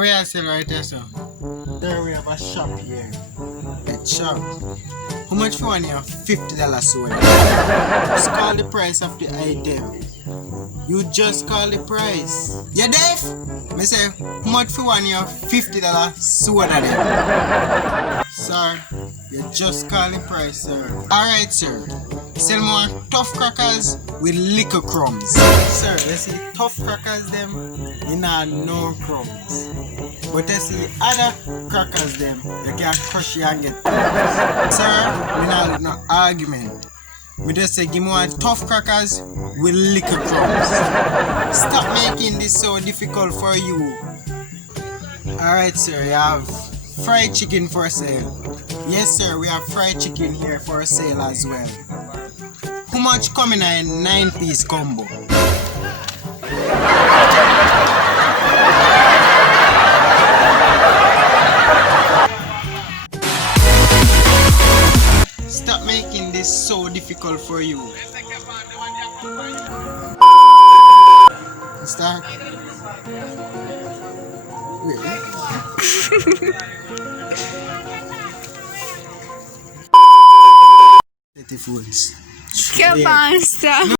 We are still right here, sir. There we have a shop here. A shop. How much for one here? $50 soda. Just call the price of the item. You just call the price. You deaf? Me say, how much for one here? $50 soda there. Sir, you just call the price, sir. Alright, sir. Sell more tough crackers with liquor crumbs. Sir, you see tough crackers them, you know no crumbs. But you see other crackers them, you can crush you and get crumbs. Sir, we not no argument. We just say give me one tough crackers with liquor crumbs. Stop making this so difficult for you. Alright, sir, you have fried chicken for sale. Yes, sir, we have fried chicken here for sale as well. How much come in a 9-piece combo? Stop making this so difficult for you. Start. Wait. Phones. Que bosta!